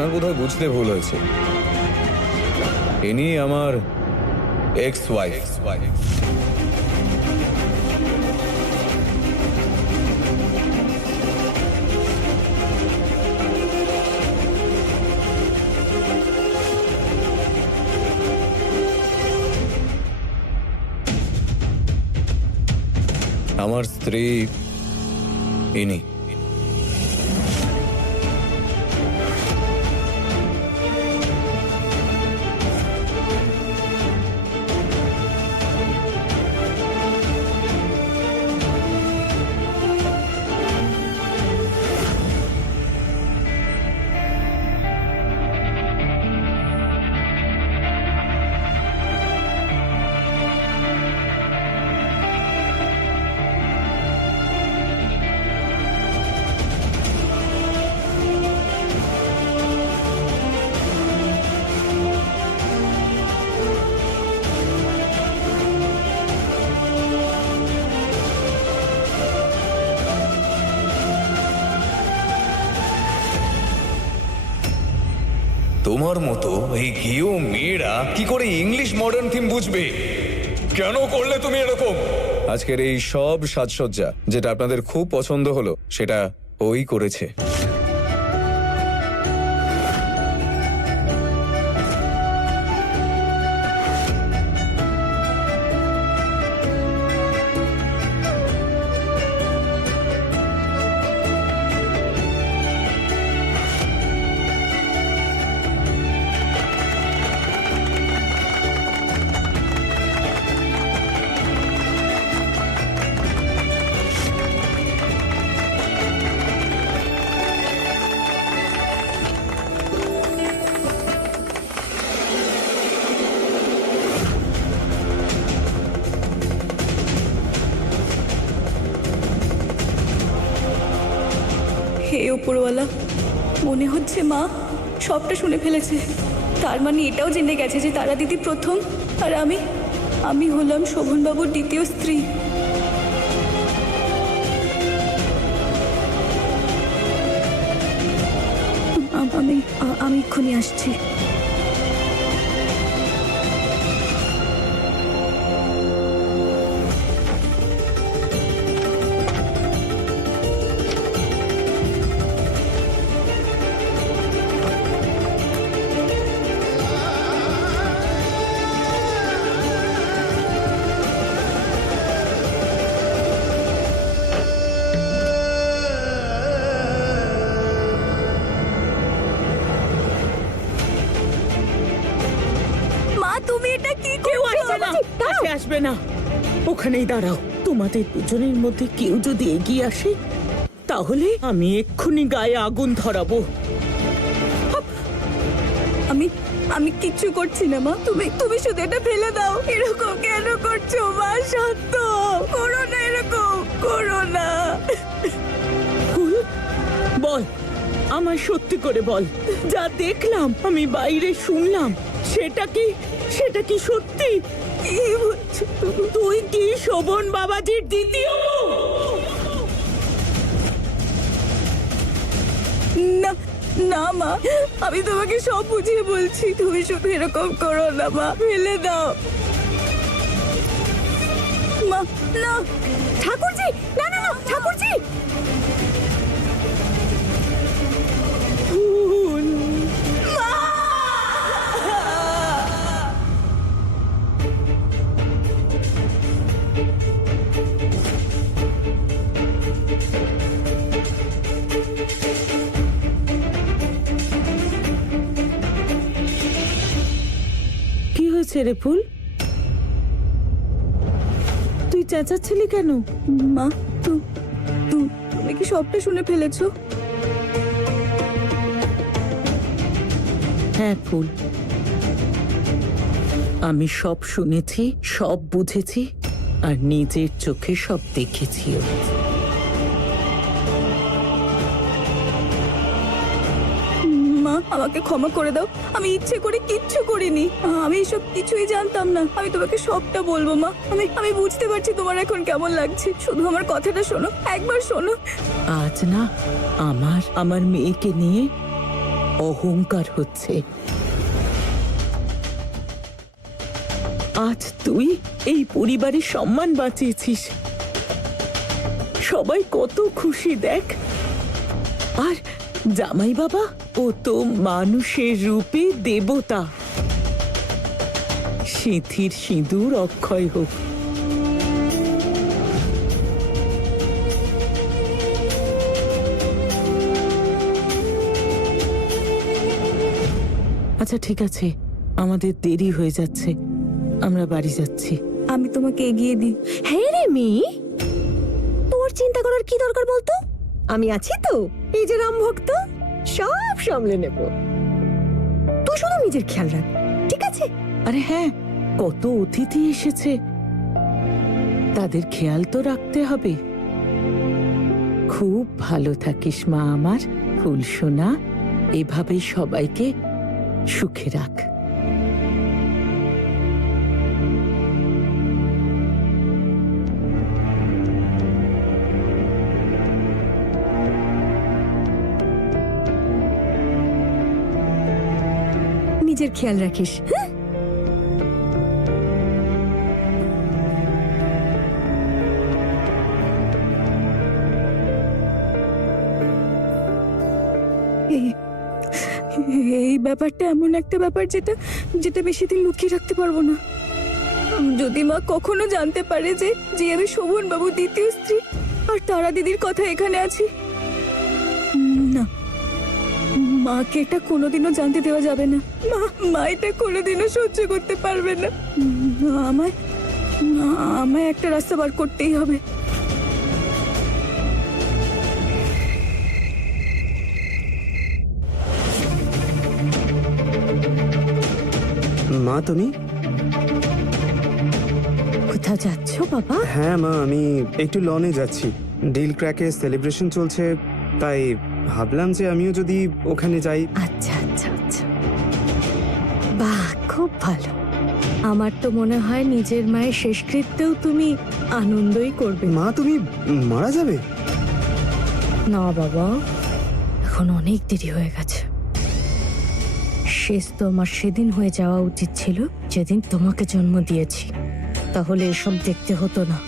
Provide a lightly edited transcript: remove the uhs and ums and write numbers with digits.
আপনার বোধহয় বুঝতে ভুল হয়েছে। ইনি আমার এক্স ওয়াইফ। আমার স্ত্রী ইনি। তোমার মতো এই গেও মেয়েরা কি করে ইংলিশ মডার্ন থিম বুঝবে? কেন করলে তুমি এরকম? আজকের এই সব সাজসজ্জা যেটা আপনাদের খুব পছন্দ হলো সেটা ওই করেছে। হে উপরওয়ালা, মনে হচ্ছে মা সবটা শুনে ফেলেছে। তার মানে এটাও জেনে গেছে যে তারা দিদি প্রথম আর আমি হলাম শোভনবাবুর দ্বিতীয় স্ত্রী। আমি এক্ষুনি আসছি। আসবে না, ওখানেই দাঁড়াও। তোমাদের দুজনের মধ্যে কেউ যদি এগিয়ে আসে তাহলে আমি এক্ষুনি গায়ে আগুন ধরাবো। আমি কিচ্ছু করছি না মা, তুমি শুধু এটা ফেলে দাও। এরকম কেন করছো মা? সত্য করো না, এরকম করো না। ফুল, বল, আমার সত্যি করে বল, যা দেখলাম আমি বাইরে শুনলাম সেটা কি সত্যি? কি বলছো? তুই কি শোভন বাবাজির দ্বিতীয়? না না মা, আমি তোমাকে সব বুঝিয়ে বলছি। তুমি শুধু এরকম করো না মা, ফেলে দাও মা। না ঠাকুরজি, না না না ঠাকুরজি। কি হয়েছে রে ফুল? তুই চেঁচাচ্ছিলি কেন? মা তুমি কি সবটা শুনে ফেলেছো? হ্যাঁ ফুল, আমি সব শুনেছি, সব বুঝেছি, আর নিজের চোখে সব দেখেছিও। মা আমাকে ক্ষমা করে দাও, আমি ইচ্ছে করে কিচ্ছু করিনি। আমি এসব কিছুই জানতাম না। আমি তোমাকে সবটা বলবো মা। আমি বুঝতে পারছি তোমার এখন কেমন লাগছে। শুধু আমার কথাটা শোনো, একবার শোনো। আজ না আমার মেয়েকে নিয়ে অহংকার হচ্ছে। আজ তুই এই পরিবারের সম্মান বাঁচিয়েছিস, সবাই কত খুশি দেখ। আর জামাই বাবা, ও তো মানুষের রূপে দেবতা। সিঁথির সিঁদুর অক্ষয় হোক। আচ্ছা ঠিক আছে, আমাদের দেরি হয়ে যাচ্ছে, আমরা বাড়ি যাচ্ছি। আমি তোমাকে এগিয়ে দিই। হ্যাঁ রে মেয়ে, তোর চিন্তা করার কি দরকার বলতো? আমি আছি তো, এই যে রাম ভক্ত, সব সামলে নেব। তুই শুধু নিজের খেয়াল রাখ, ঠিক আছে? আরে হ্যাঁ, কত অতিথি এসেছে, তাদের খেয়াল তো রাখতে হবে। খুব ভালো থাকিস মা আমার, ফুল সোনা। এভাবেই সবাইকে সুখে রাখ। নিজের খেয়াল রাখিস, হ্যাঁ? এই এই ব্যাপারটা এমন একটা ব্যাপার যেটা যেটা বেশি দিন লুকিয়ে রাখতে পারবো না। যদি মা কখনো জানতে পারে যে যে আমি শোভন বাবু দ্বিতীয় স্ত্রী আর তারা দিদির কথা এখানে আছি, না, মাকে এটা কোনোদিনও জানতে দেওয়া যাবে না। মা এটা কোনোদিনও সহ্য করতে পারবে না। আমায় আমায় একটা রাস্তা বার করতেই হবে। মা তুমি? কোথাও যাচ্ছ বাবা? হ্যাঁ মা, আমি একটু লনে যাচ্ছি, ডিল ক্র্যাকে সেলিব্রেশন চলছে, তাই ভাবলাম যে আমিও যদি ওখানে যাই। আচ্ছা আচ্ছা আচ্ছা, বাহ, খুব ভালো। আমার তো মনে হয় নিজের মায়ের শেষকৃত্যেও তুমি আনন্দই করবে। মা তুমি মারা যাবে? না বাবা, এখন অনেক দেরি হয়ে গেছে। শেষ তো আমার সেদিন হয়ে যাওয়া উচিত ছিল, যেদিন তোমাকে জন্ম দিয়েছি। তাহলে এসব দেখতে হতো না।